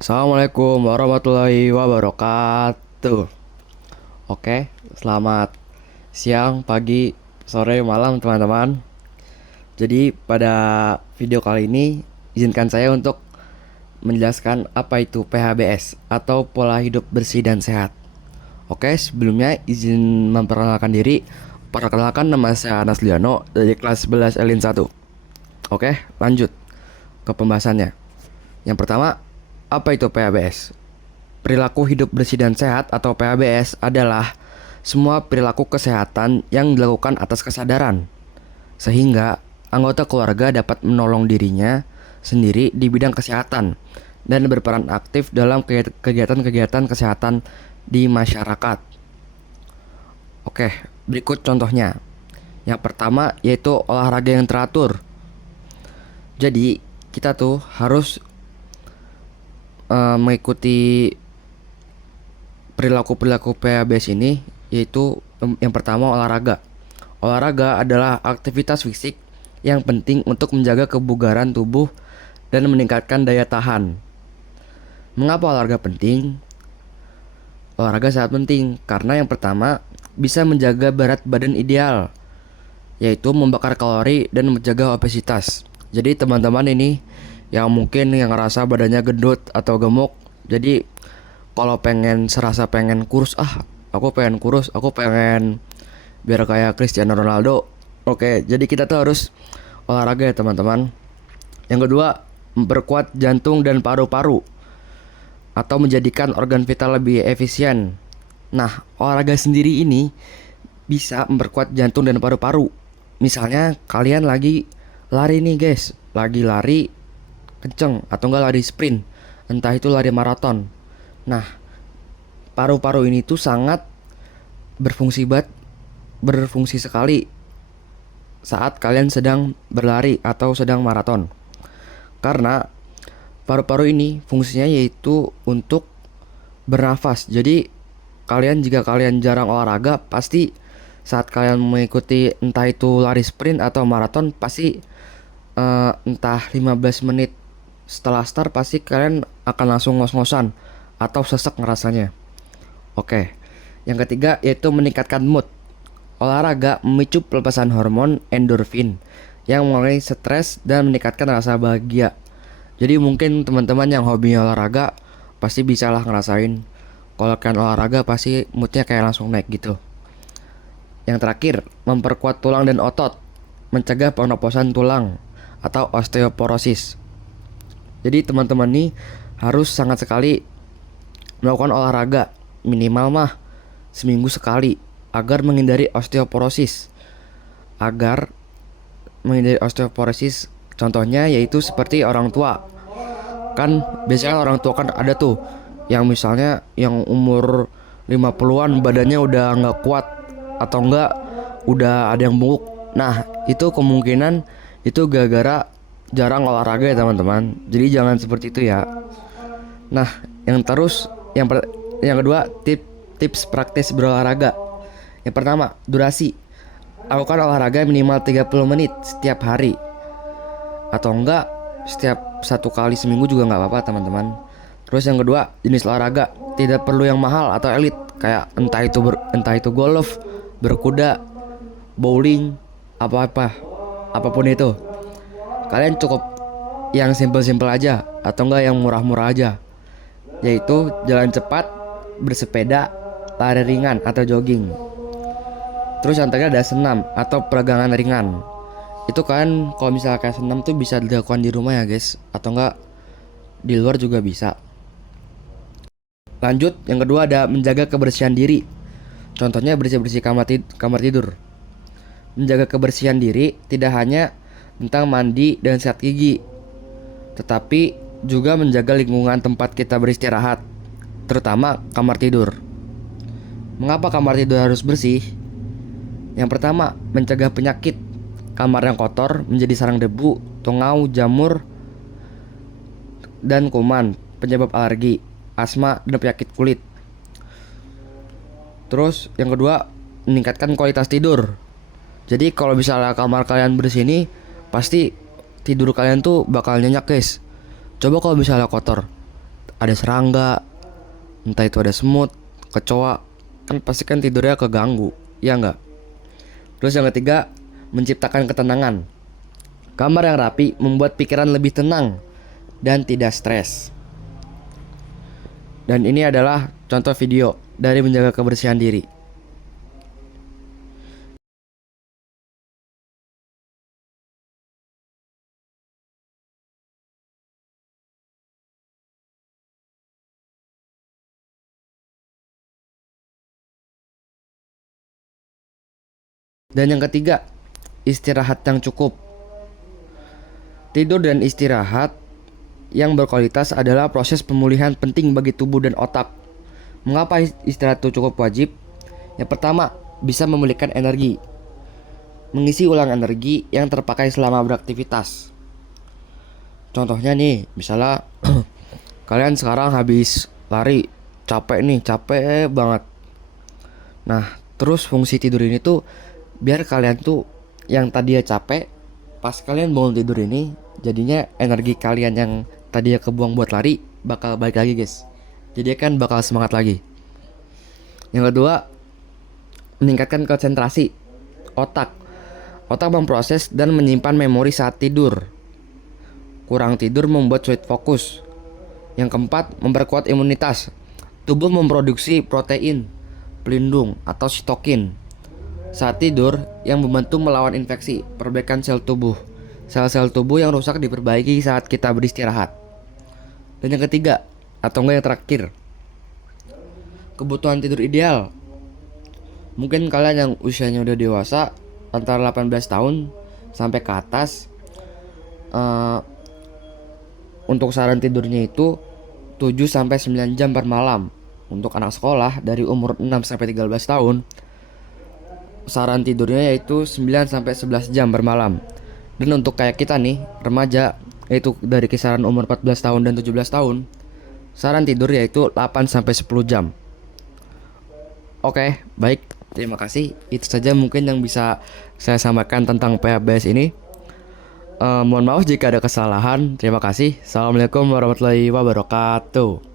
Assalamualaikum warahmatullahi wabarakatuh. Oke, selamat siang, pagi, sore, malam teman-teman. Jadi pada video kali ini izinkan saya untuk menjelaskan apa itu PHBS atau pola hidup bersih dan sehat. Oke, sebelumnya izin memperkenalkan diri. Perkenalkan, nama saya Anas Liano dari kelas 11 Elin 1. Oke, lanjut ke pembahasannya. Yang pertama, apa itu PHBS? Perilaku hidup bersih dan sehat atau PHBS adalah semua perilaku kesehatan yang dilakukan atas kesadaran, sehingga anggota keluarga dapat menolong dirinya sendiri di bidang kesehatan dan berperan aktif dalam kegiatan-kegiatan kesehatan di masyarakat. Oke, berikut contohnya. Yang pertama yaitu olahraga yang teratur. Jadi, kita tuh harus mengikuti perilaku-perilaku PHBS ini, yaitu yang pertama olahraga. Olahraga adalah aktivitas fisik yang penting untuk menjaga kebugaran tubuh dan meningkatkan daya tahan. Mengapa olahraga penting? Olahraga sangat penting karena yang pertama bisa menjaga berat badan ideal, yaitu membakar kalori dan mencegah obesitas. Jadi teman-teman ini yang mungkin yang ngerasa badannya gendut atau gemuk, jadi kalau pengen kurus, aku pengen kurus, aku pengen biar kayak Cristiano Ronaldo. Oke, jadi kita tuh harus olahraga ya teman-teman. Yang kedua, memperkuat jantung dan paru-paru atau menjadikan organ vital lebih efisien. Nah, olahraga sendiri ini bisa memperkuat jantung dan paru-paru. Misalnya kalian lagi lari nih guys, lagi lari kenceng atau enggak lari sprint, entah itu lari maraton. Nah, paru-paru ini tuh sangat berfungsi sekali saat kalian sedang berlari atau sedang maraton. Karena paru-paru ini fungsinya yaitu untuk bernafas. Jadi jika kalian jarang olahraga, pasti saat kalian mengikuti entah itu lari sprint atau maraton, pasti entah 15 menit setelah start pasti kalian akan langsung ngos-ngosan atau sesek ngerasanya. Oke, yang ketiga yaitu meningkatkan mood. Olahraga memicu pelepasan hormon endorfin yang mengurangi stres dan meningkatkan rasa bahagia. Jadi mungkin teman-teman yang hobinya olahraga pasti bisa lah ngerasain kalau kalian olahraga pasti moodnya kayak langsung naik gitu. Yang terakhir, memperkuat tulang dan otot, mencegah pengeroposan tulang atau osteoporosis. Jadi teman-teman nih harus sangat sekali melakukan olahraga minimal mah seminggu sekali agar menghindari osteoporosis. Contohnya yaitu seperti orang tua. Kan biasanya orang tua kan ada tuh yang misalnya yang umur 50-an badannya udah nggak kuat atau enggak udah ada yang bungkuk. Nah, itu kemungkinan itu gara-gara jarang olahraga ya teman-teman. Jadi jangan seperti itu ya. Nah, yang kedua, tips praktis berolahraga. Yang pertama, durasi. Lakukan olahraga minimal 30 menit setiap hari. Atau enggak setiap satu kali seminggu juga nggak apa-apa teman-teman. Terus yang kedua, jenis olahraga. Tidak perlu yang mahal atau elit, kayak entah itu golf, berkuda, bowling, apapun itu. Kalian cukup yang simple-simple aja atau enggak yang murah-murah aja, yaitu jalan cepat, bersepeda, lari ringan atau jogging. Terus yang terakhir ada senam atau peregangan ringan. Itu kan kalau misalnya kayak senam tuh bisa dilakukan di rumah ya guys, atau enggak di luar juga bisa. Lanjut, yang kedua ada menjaga kebersihan diri. Contohnya bersih-bersih kamar tidur. Menjaga kebersihan diri tidak hanya tentang mandi dan sikat gigi, tetapi juga menjaga lingkungan tempat kita beristirahat, terutama kamar tidur. Mengapa kamar tidur harus bersih? Yang pertama, mencegah penyakit. Kamar yang kotor menjadi sarang debu, tungau, jamur, dan kuman, penyebab alergi, asma, dan penyakit kulit. Terus yang kedua, meningkatkan kualitas tidur. Jadi kalau misalnya kamar kalian bersih nih, pasti tidur kalian tuh bakal nyenyak guys. Coba kalau misalnya kotor, ada serangga, entah itu ada semut, kecoa, kan pasti kan tidurnya keganggu, ya enggak? Terus yang ketiga, menciptakan ketenangan. Kamar yang rapi membuat pikiran lebih tenang dan tidak stres. Dan ini adalah contoh video dari menjaga kebersihan diri. Dan yang ketiga, istirahat yang cukup. Tidur dan istirahat yang berkualitas adalah proses pemulihan penting bagi tubuh dan otak. Mengapa istirahat itu cukup wajib? Yang pertama, bisa memulihkan energi. Mengisi ulang energi yang terpakai selama beraktivitas. Contohnya nih, misalnya kalian sekarang habis lari, capek nih, capek banget. Nah, terus fungsi tidur ini tuh biar kalian tuh yang tadinya capek, pas kalian bangun tidur ini, jadinya energi kalian yang tadinya kebuang buat lari bakal balik lagi, guys. Jadi kan bakal semangat lagi. Yang kedua, meningkatkan konsentrasi otak. Otak memproses dan menyimpan memori saat tidur. Kurang tidur membuat sulit fokus. Yang keempat, memperkuat imunitas. Tubuh memproduksi protein pelindung atau sitokin saat tidur yang membantu melawan infeksi, perbaikan sel tubuh. Sel-sel tubuh yang rusak diperbaiki saat kita beristirahat. Dan yang ketiga, atau enggak yang terakhir, kebutuhan tidur ideal. Mungkin kalian yang usianya udah dewasa, antara 18 tahun sampai ke atas, untuk saran tidurnya itu 7 sampai 9 jam per malam. Untuk anak sekolah dari umur 6 sampai 13 tahun, saran tidurnya yaitu 9 sampai 11 jam per malam. Dan untuk kayak kita nih, remaja, yaitu dari kisaran umur 14 tahun dan 17 tahun, saran tidur yaitu 8 sampai 10 jam. Oke, baik. Terima kasih. Itu saja mungkin yang bisa saya sampaikan tentang PHBS ini. Mohon maaf jika ada kesalahan. Terima kasih. Assalamualaikum warahmatullahi wabarakatuh.